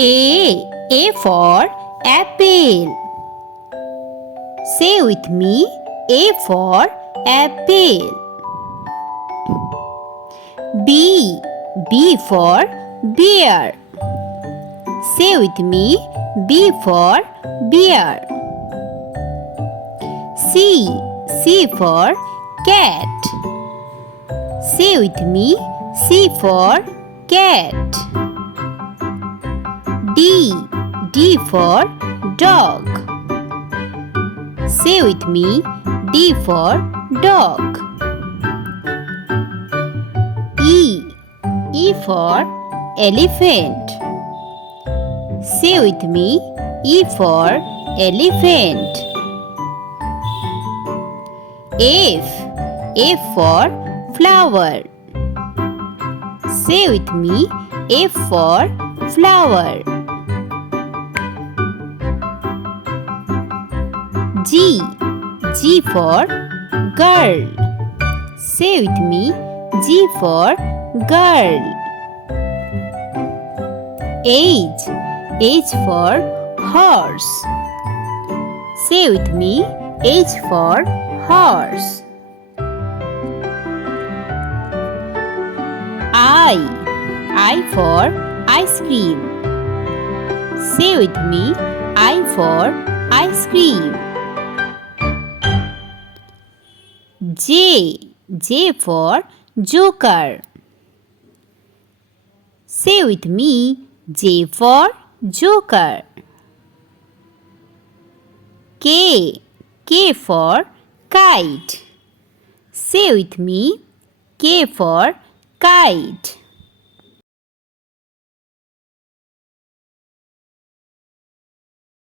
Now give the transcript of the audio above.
A. A for apple. Say with me. A for apple. B. B for bear. Say with me. B for bear. C. C for cat. Say with me. C for cat. D. D for dog. Say with me. D for dog. E. E for elephant. Say with me. E for elephant. F. F for flower. Say with me. F for flower. G. G for girl. Say with me. G for girl. H. H for horse. Say with me. H for horse. I. I for ice cream. Say with me. I for ice cream. J. J for joker. Say with me. J for joker. K. K for kite. Say with me. K for kite.